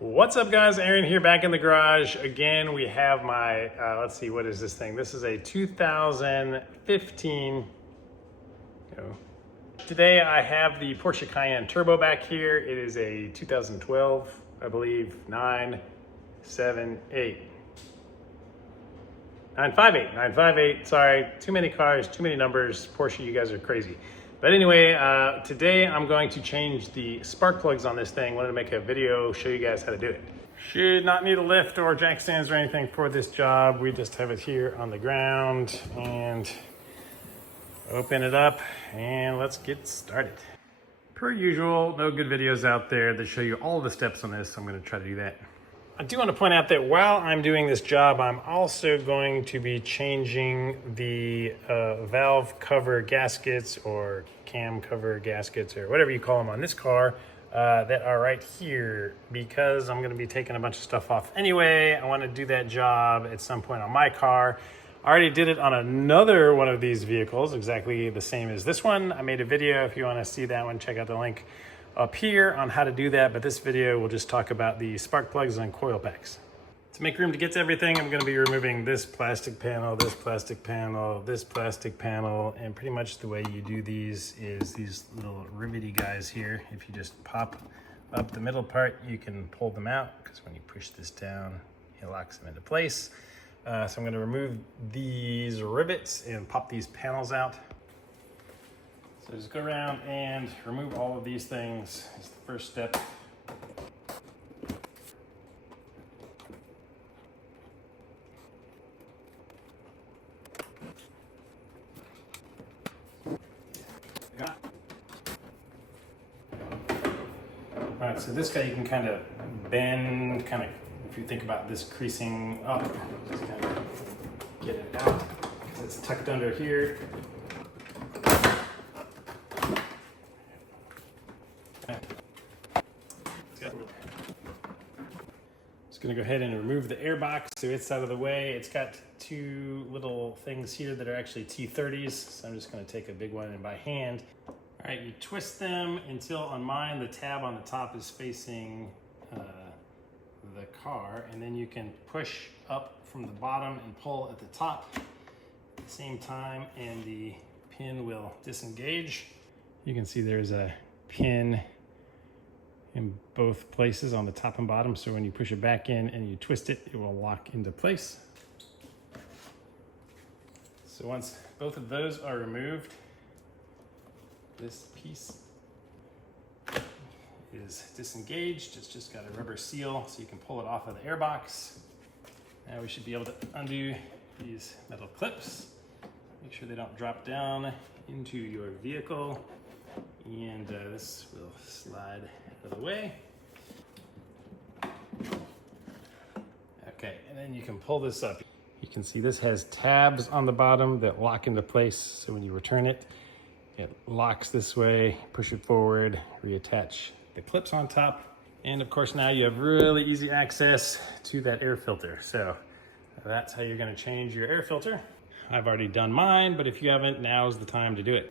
What's up guys, Aaron here back in the garage. Again, we have my, let's see, what is this thing? This is a 2015, today I have the Porsche Cayenne Turbo back here. It is a 2012, I believe, 958, sorry, too many cars, too many numbers. Porsche, you guys are crazy. But anyway, today I'm going to change the spark plugs on this thing. Wanted to make a video, show you guys how to do it. Should not need a lift or jack stands or anything for this job. We just have it here on the ground and open it up and let's get started. Per usual, no good videos out there that show you all the steps on this, so I'm gonna try to do that. I do want to point out that while I'm doing this job, I'm also going to be changing the valve cover gaskets or cam cover gaskets or whatever you call them on this car that are right here, because I'm going to be taking a bunch of stuff off anyway. I want to do that job at some point on my car. I already did it on another one of these vehicles, exactly the same as this one. I made a video. If you want to see that one, check out the link up here on how to do that, but this video will just talk about the spark plugs and coil packs. To make room to get to everything, I'm going to be removing this plastic panel, this plastic panel, this plastic panel, and pretty much the way you do these is these little rivety guys here. If you just pop up the middle part, you can pull them out, because when you push this down, it locks them into place. So I'm going to remove these rivets and pop these panels out. So just go around and remove all of these things. It's the first step. All right, so this guy you can kind of bend, if you think about this creasing up, just kind of get it out because it's tucked under here. Just gonna go ahead and remove the airbox so it's out of the way. It's got two little things here that are actually T30s, so I'm just gonna take a big one and by hand. All right, you twist them until on mine the tab on the top is facing the car, and then you can push up from the bottom and pull at the top at the same time, and the pin will disengage. You can see there's a pin in both places on the top and bottom, so when you push it back in and you twist it, it will lock into place. So once both of those are removed, this piece is disengaged. It's just got a rubber seal, so you can pull it off of the airbox. Now we should be able to undo these metal clips. Make sure they don't drop down into your vehicle, and this will slide out of the way. Okay, and then you can pull this up. You can see this has tabs on the bottom that lock into place, so when you return it, it locks this way. Push it forward, reattach the clips on top, and of course now you have really easy access to that air filter. So that's how you're going to change your air filter. I've already done mine, but if you haven't, now's the time to do it.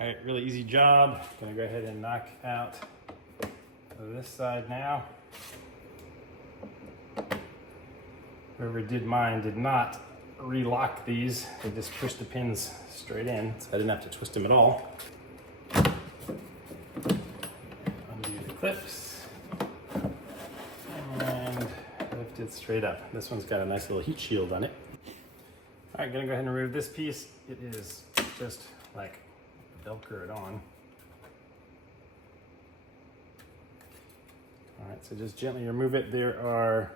All right, really easy job. Gonna go ahead and knock out this side now. Whoever did mine did not relock these. They just pushed the pins straight in, so I didn't have to twist them at all. Undo the clips and lift it straight up. This one's got a nice little heat shield on it. All right, gonna go ahead and remove this piece. It is just like Velcro it on. All right, so just gently remove it. There are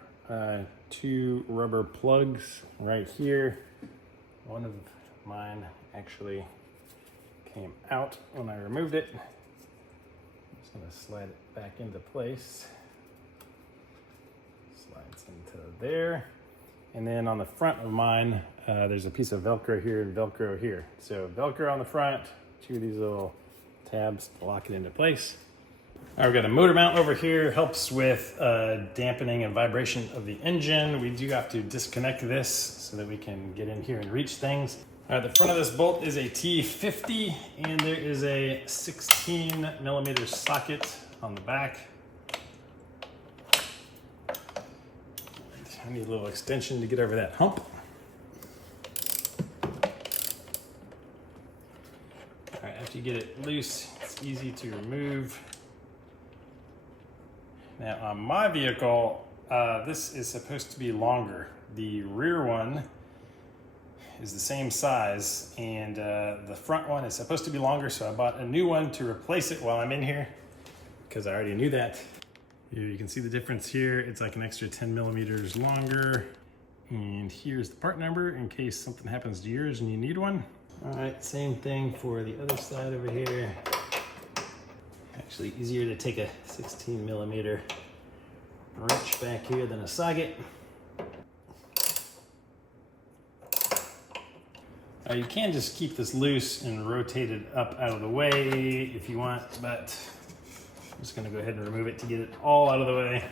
two rubber plugs right here. One of mine actually came out when I removed it. I'm just gonna slide it back into place. Slides into there. And then on the front of mine, there's a piece of Velcro here and Velcro here. So Velcro on the front, two of these little tabs to lock it into place. All right, we've got a motor mount over here, helps with dampening and vibration of the engine. We do have to disconnect this so that we can get in here and reach things. All right, the front of this bolt is a T50, and there is a 16mm socket on the back. I need a little extension to get over that hump. All right, after you get it loose, it's easy to remove. Now on my vehicle, this is supposed to be longer. The rear one is the same size, and the front one is supposed to be longer, so I bought a new one to replace it while I'm in here, because I already knew that. Here you can see the difference here. It's like an extra 10 millimeters longer. And here's the part number in case something happens to yours and you need one. All right, same thing for the other side over here. Actually easier to take a 16 millimeter wrench back here than a socket. You can just keep this loose and rotate it up out of the way if you want, but I'm just gonna go ahead and remove it to get it all out of the way.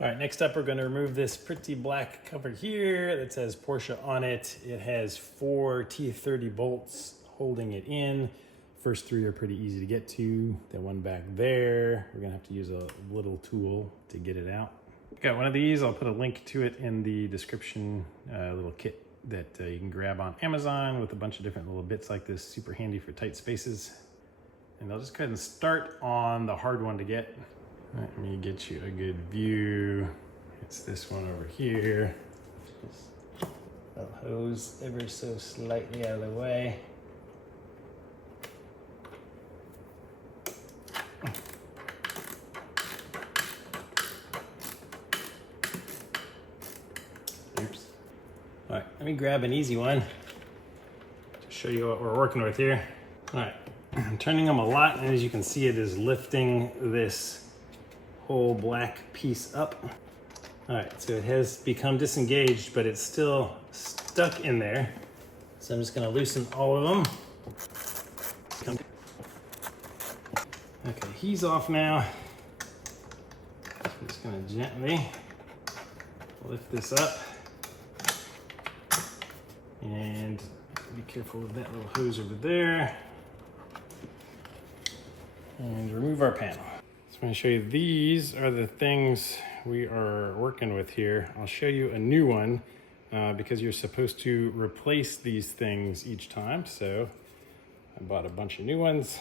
All right, next up we're gonna remove this pretty black cover here that says Porsche on it. It has 4 T30 bolts holding it in. First 3 are pretty easy to get to. The one back there, we're gonna have to use a little tool to get it out. Got one of these, I'll put a link to it in the description, a little kit that you can grab on Amazon with a bunch of different little bits like this, super handy for tight spaces. And I'll just go ahead and start on the hard one to get. Let me get you a good view. It's this one over here. Just the hose ever so slightly out of the way. Oops. All right, let me grab an easy one to show you what we're working with here. All right, I'm turning them a lot, and as you can see, it is lifting this whole black piece up. All right, so it has become disengaged, but it's still stuck in there. So I'm just gonna loosen all of them. Okay, he's off now. I'm just gonna gently lift this up. And be careful of that little hose over there. And remove our panel. So I'm going to show you, these are the things we are working with here. I'll show you a new one because you're supposed to replace these things each time. So I bought a bunch of new ones.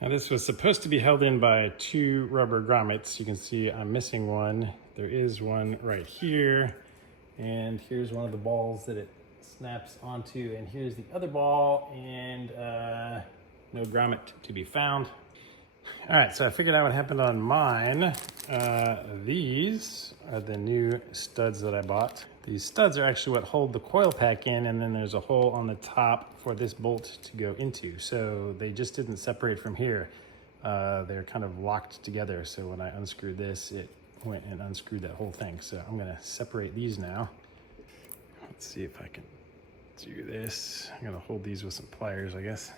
Now this was supposed to be held in by 2 rubber grommets. You can see I'm missing one. There is one right here. And here's one of the balls that it snaps onto. And here's the other ball, and no grommet to be found. All right, so I figured out what happened on mine. These are the new studs that I bought. These studs are actually what hold the coil pack in, and then there's a hole on the top for this bolt to go into. So they just didn't separate from here. They're kind of locked together. So when I unscrewed this, it went and unscrewed that whole thing. So I'm gonna separate these now. Let's see if I can do this. I'm gonna hold these with some pliers, I guess.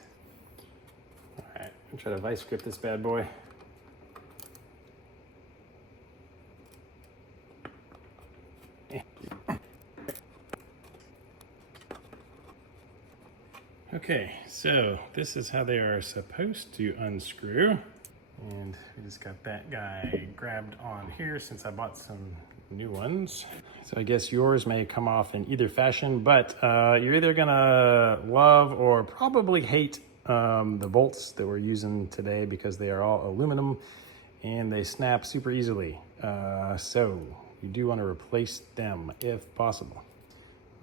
All right, I'm try to vice grip this bad boy. Okay, so this is how they are supposed to unscrew. And we just got that guy grabbed on here since I bought some new ones. So I guess yours may come off in either fashion, but you're either gonna love or probably hate the bolts that we're using today because they are all aluminum and they snap super easily. So you do want to replace them if possible.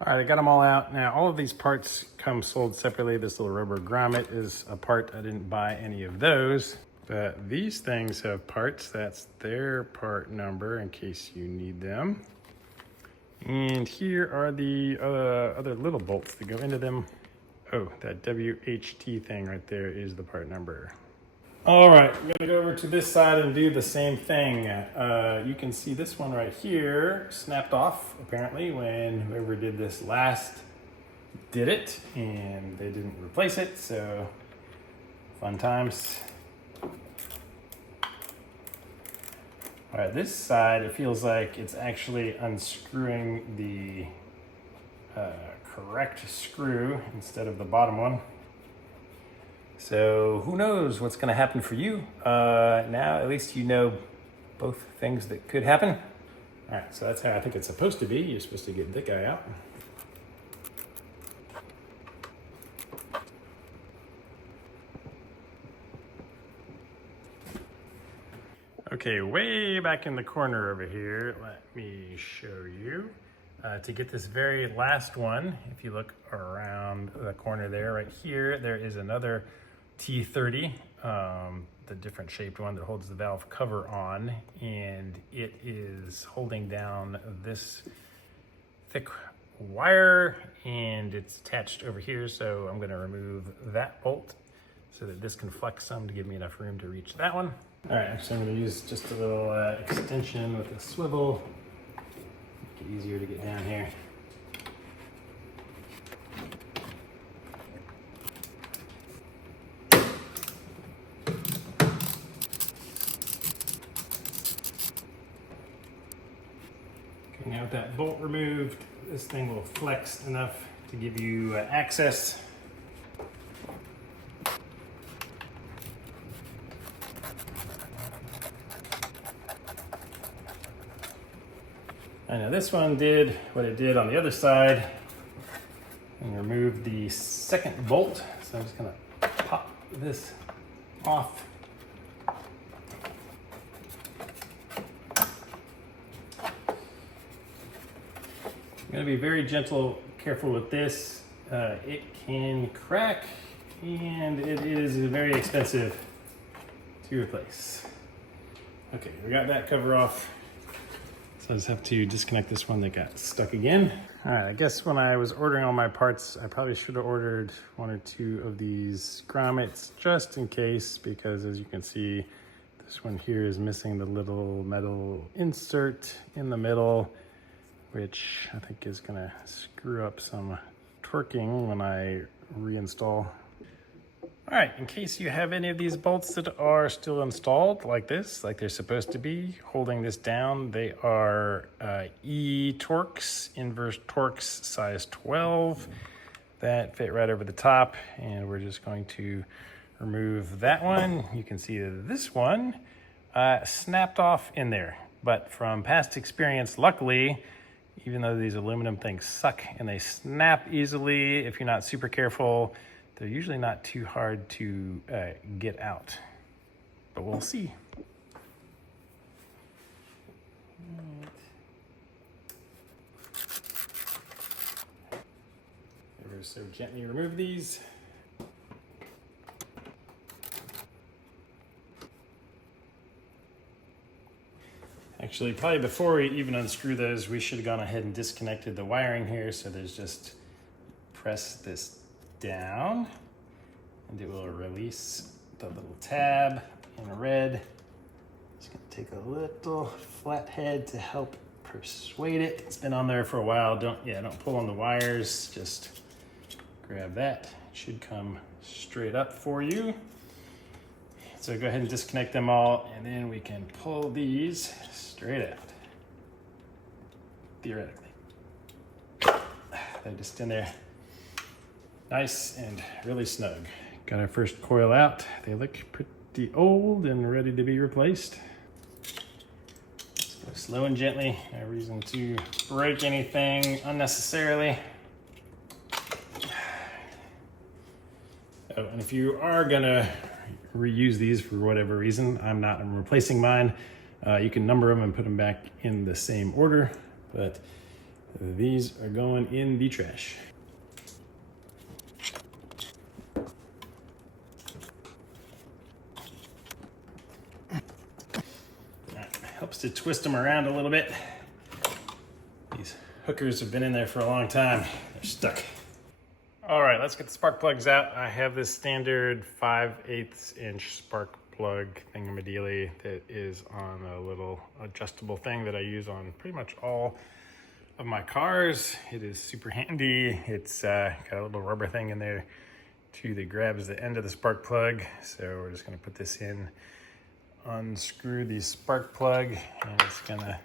All right, I got them all out. Now, all of these parts come sold separately. This little rubber grommet is a part. I didn't buy any of those, but these things have parts. That's their part number in case you need them. And here are the other little bolts that go into them. Oh, that WHT thing right there is the part number. All right, I'm gonna go over to this side and do the same thing. You can see this one right here snapped off apparently when whoever did this last did it and they didn't replace it, so fun times. All right, this side, it feels like it's actually unscrewing the correct screw instead of the bottom one. So who knows what's gonna happen for you. Now at least you know both things that could happen. All right, so that's how I think it's supposed to be. You're supposed to get that guy out. Okay, way back in the corner over here, let me show you. To get this very last one, if you look around the corner there, right here, there is another T30, the different shaped one that holds the valve cover on, and it is holding down this thick wire, and it's attached over here, so I'm gonna remove that bolt so that this can flex some to give me enough room to reach that one. All right, actually I'm gonna use just a little extension with a swivel. Make it easier to get down here. Okay, now with that bolt removed, this thing will flex enough to give you access. I know this one did what it did on the other side and removed the second bolt. So I'm just gonna pop this off. I'm gonna be very gentle, careful with this. It can crack and it is very expensive to replace. Okay, we got that cover off. So I just have to disconnect this one that got stuck again. All right, I guess when I was ordering all my parts, I probably should have ordered 1 or 2 of these grommets just in case, because as you can see, this one here is missing the little metal insert in the middle, which I think is gonna screw up some torquing when I reinstall. All right, in case you have any of these bolts that are still installed like this, like they're supposed to be, holding this down, they are E-Torx, inverse Torx size 12. That fit right over the top, and we're just going to remove that one. You can see that this one snapped off in there, but from past experience, luckily, even though these aluminum things suck and they snap easily, if you're not super careful, they're usually not too hard to get out, but we'll see. Ever so gently remove these. Actually, probably before we even unscrew those, we should have gone ahead and disconnected the wiring here. So there's just, press this down and it will release the little tab in red. Just gonna take a little flat head to help persuade it. It's been on there for a while. Don't pull on the wires, just grab that. It should come straight up for you. So go ahead and disconnect them all, and then we can pull these straight out, theoretically. They're just in there. Nice and really snug. Got our first coil out. They look pretty old and ready to be replaced. Let's go slow and gently. No reason to break anything unnecessarily. Oh, and if you are gonna reuse these for whatever reason, I'm replacing mine. You can number them and put them back in the same order, but these are going in the trash. Helps to twist them around a little bit. These hookers have been in there for a long time. They're stuck. All right, let's get the spark plugs out. I have this standard 5/8 inch spark plug thingamadealy that is on a little adjustable thing that I use on pretty much all of my cars. It is super handy. It's got a little rubber thing in there too that grabs the end of the spark plug. So we're just gonna put this in, unscrew the spark plug, and it's gonna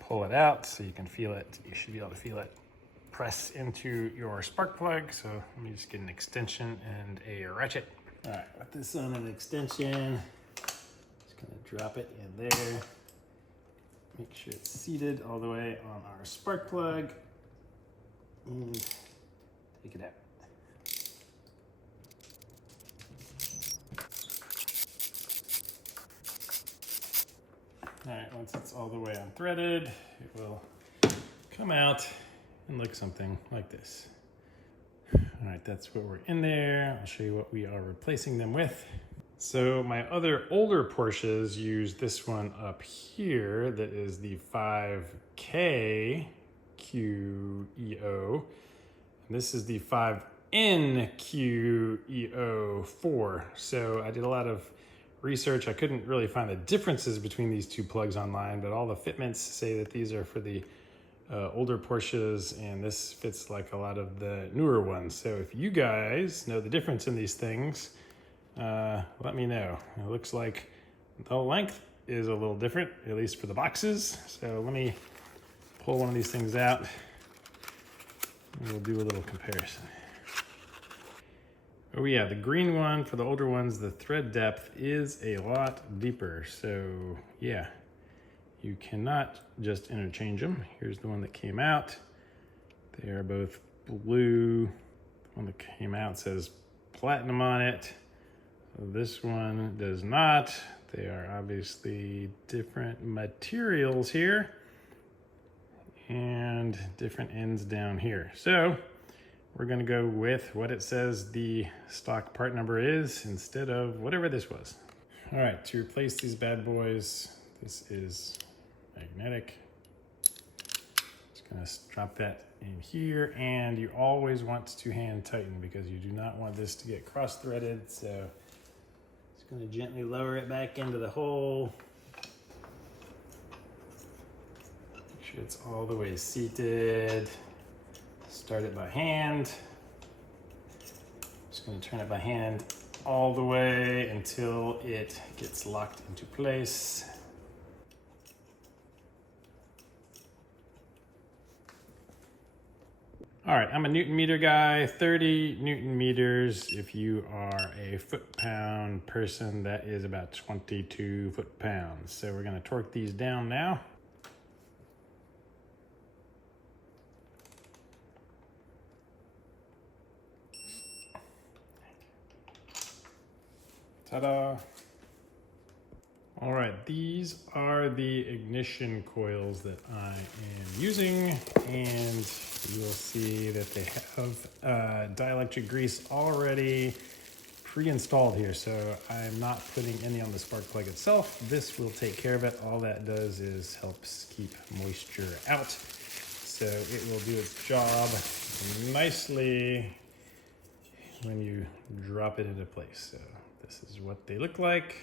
pull it out so you can feel it. You should be able to feel it press into your spark plug. So let me just get an extension and a ratchet. All right, with this on an extension, just gonna drop it in there. Make sure it's seated all the way on our spark plug and take it out. All right, once it's all the way unthreaded, it will come out and look something like this. All right, that's what we're in there. I'll show you what we are replacing them with. So my other older Porsches use this one up here that is the 5K QEO. And this is the 5N QEO4. So I did a lot of research. I couldn't really find the differences between these two plugs online, but all the fitments say that these are for the older Porsches, and this fits like a lot of the newer ones. So if you guys know the difference in these things, let me know. It looks like the length is a little different, at least for the boxes. So let me pull one of these things out and we'll do a little comparison. Oh yeah, the green one, for the older ones, the thread depth is a lot deeper. So yeah, you cannot just interchange them. Here's the one that came out. They are both blue. The one that came out says platinum on it. This one does not. They are obviously different materials here and different ends down here. So we're gonna go with what it says the stock part number is instead of whatever this was. All right, to replace these bad boys, this is magnetic. Just gonna drop that in here, and you always want to hand tighten because you do not want this to get cross-threaded. So just gonna gently lower it back into the hole. Make sure it's all the way seated. Start it by hand. Just gonna turn it by hand all the way until it gets locked into place. All right, I'm a Newton meter guy, 30 Newton meters. If you are a foot-pound person, that is about 22 foot-pounds. So we're gonna torque these down now. Ta-da! All right, these are the ignition coils that I am using, and you will see that they have dielectric grease already pre-installed here, so I'm not putting any on the spark plug itself. This will take care of it. All that does is helps keep moisture out, so it will do its job nicely when you drop it into place. So this is what they look like.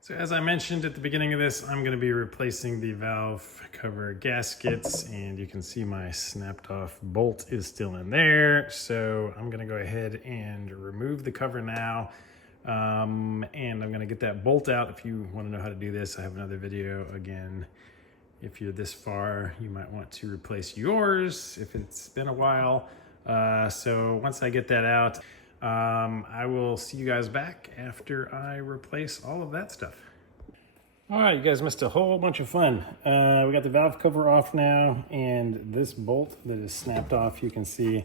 So as I mentioned at the beginning of this, I'm going to be replacing the valve cover gaskets, and you can see my snapped off bolt is still in there. So I'm going to go ahead and remove the cover now, and I'm going to get that bolt out. If you want to know how to do this, I have another video. Again, if you're this far, you might want to replace yours if it's been a while. So once I get that out, I will see you guys back after I replace all of that stuff. All right, you guys missed a whole bunch of fun. We got the valve cover off now, and this bolt that is snapped off, you can see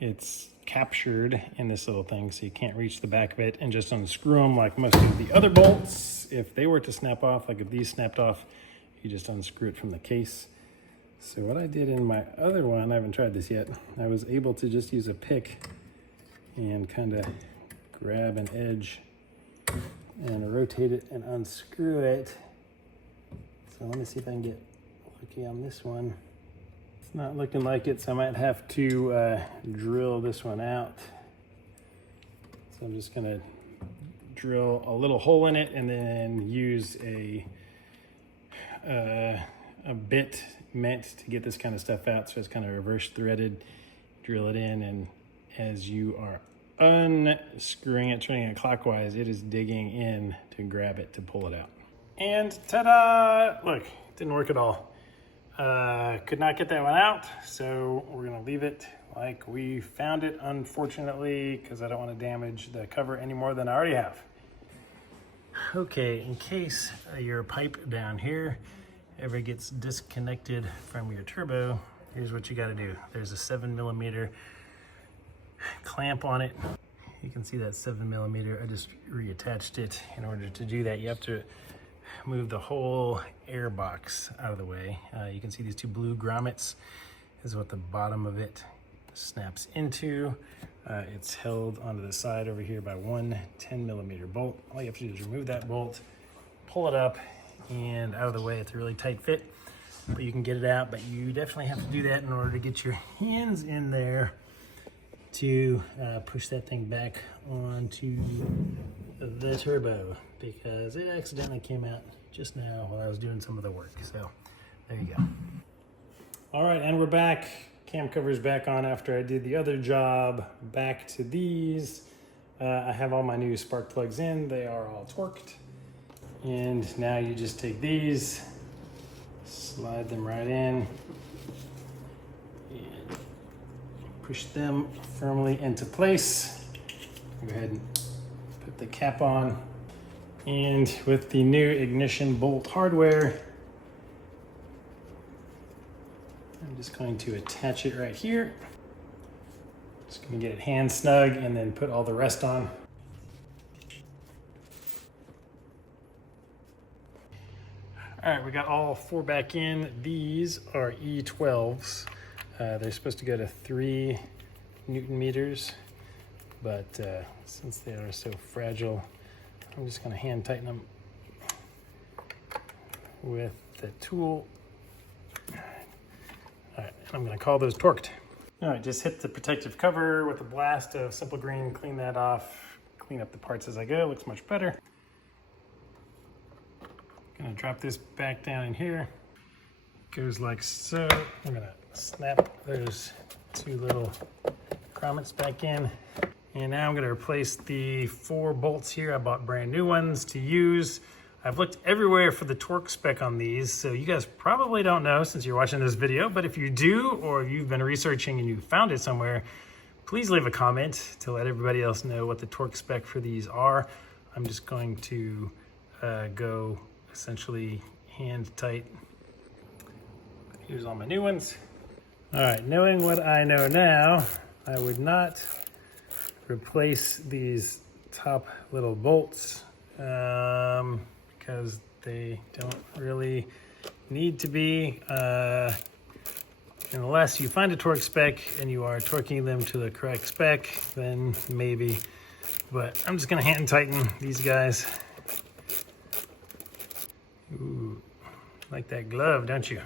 it's captured in this little thing, so you can't reach the back of it and just unscrew them like most of the other bolts. If they were to snap off, like if these snapped off, you just unscrew it from the case. So what I did in my other one, I haven't tried this yet, I was able to just use a pick and kind of grab an edge and rotate it and unscrew it. So let me see if I can get lucky on this one. It's not looking like it, so I might have to drill this one out. So I'm just gonna drill a little hole in it and then use a bit meant to get this kind of stuff out. So it's kind of reverse threaded. Drill it in, and as you are unscrewing it, turning it clockwise, it is digging in to grab it to pull it out. And ta-da! Look, it didn't work at all. Could not get that one out, so we're gonna leave it like we found it, unfortunately, because I don't want to damage the cover any more than I already have. Okay, in case your pipe down here ever gets disconnected from your turbo, here's what you got to do. There's a 7mm clamp on it. You can see that 7mm. I just reattached it. In order to do that, you have to move the whole airbox out of the way. You can see these two blue grommets. This is what the bottom of it snaps into. It's held onto the side over here by one 10mm bolt. All you have to do is remove that bolt, pull it up and out of the way. It's a really tight fit, but you can get it out. But you definitely have to do that in order to get your hands in there to push that thing back onto the turbo, because it accidentally came out just now while I was doing some of the work. So there you go. All right, and we're back. Cam cover's back on after I did the other job. Back to these. I have all my new spark plugs in. They are all torqued. And now you just take these, slide them right in, and push them firmly into place. Go ahead and put the cap on. And with the new ignition bolt hardware, I'm just going to attach it right here. Just going to get it hand snug and then put all the rest on. All right, we got all four back in. These are E12s. They're supposed to go to 3 Newton meters, but since they are so fragile, I'm just going to hand tighten them with the tool. All right, and I'm going to call those torqued. All right, just hit the protective cover with a blast of Simple Green, clean that off, clean up the parts as I go. Looks much better. Gonna drop this back down in here. Goes like so. I'm gonna snap those two little grommets back in. And now I'm gonna replace the 4 bolts here. I bought brand new ones to use. I've looked everywhere for the torque spec on these, so you guys probably don't know since you're watching this video, but if you do, or if you've been researching and you found it somewhere, please leave a comment to let everybody else know what the torque spec for these are. I'm just going to go essentially hand tight. Here's all my new ones. All right, knowing what I know now, I would not replace these top little bolts because they don't really need to be, unless you find a torque spec and you are torquing them to the correct spec, then maybe. But I'm just gonna hand tighten these guys. Ooh, like that glove, don't you?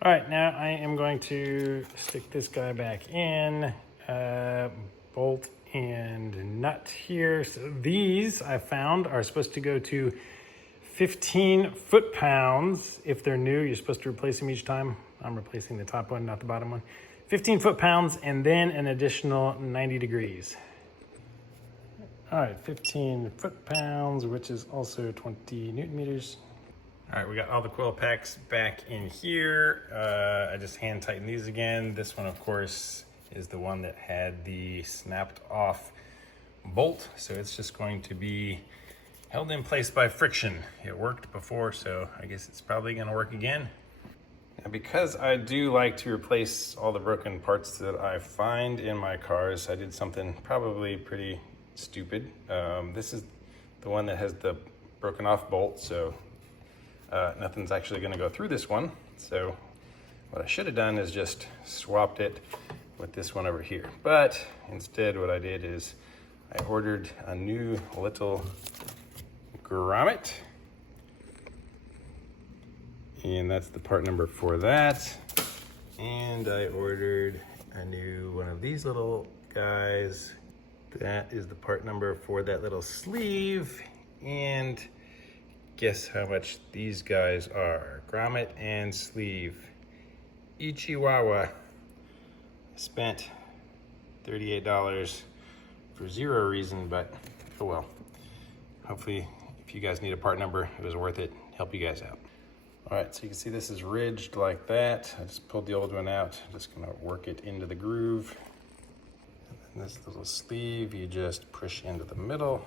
All right, now I am going to stick this guy back in, bolt and nut here. So these I found are supposed to go to 15 foot-pounds. If they're new, you're supposed to replace them each time. I'm replacing the top one, not the bottom one. 15 foot-pounds and then an additional 90 degrees. All right, 15 foot-pounds, which is also 20 Newton meters. All right, we got all the coil packs back in here. I just hand tightened these again. This one, of course, is the one that had the snapped off bolt. So it's just going to be held in place by friction. It worked before, so I guess it's probably gonna work again. Now, because I do like to replace all the broken parts that I find in my cars, I did something probably pretty stupid. This is the one that has the broken off bolt, so nothing's actually going to go through this one. So what I should have done is just swapped it with this one over here. But instead what I did is I ordered a new little grommet, and that's the part number for that. And I ordered a new one of these little guys. That is the part number for that little sleeve. And guess how much these guys are? Grommet and sleeve. Ichiwawa. Spent $38 for zero reason, but oh well. Hopefully, if you guys need a part number, it was worth it. Help you guys out. All right, so you can see this is ridged like that. I just pulled the old one out. I'm just gonna work it into the groove. And this little sleeve, you just push into the middle.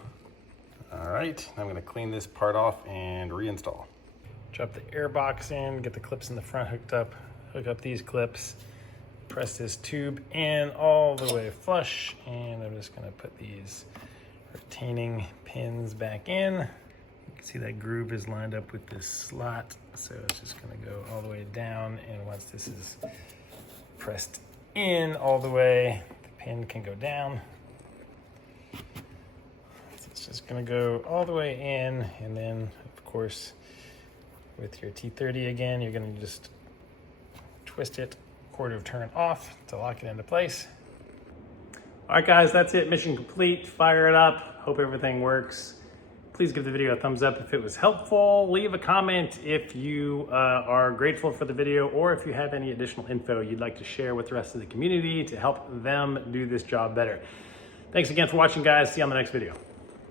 All right, I'm gonna clean this part off and reinstall. Drop the airbox in, get the clips in the front hooked up, hook up these clips, press this tube in all the way flush, and I'm just gonna put these retaining pins back in. You can see that groove is lined up with this slot, so it's just gonna go all the way down, and once this is pressed in all the way, the pin can go down. So it's just gonna go all the way in, and then of course with your T30 again, you're gonna just twist it quarter of turn off to lock it into place. All right guys, that's it, mission complete. Fire it up, hope everything works. Please give the video a thumbs up if it was helpful. Leave a comment if you are grateful for the video, or if you have any additional info you'd like to share with the rest of the community to help them do this job better. Thanks again for watching guys, see you on the next video.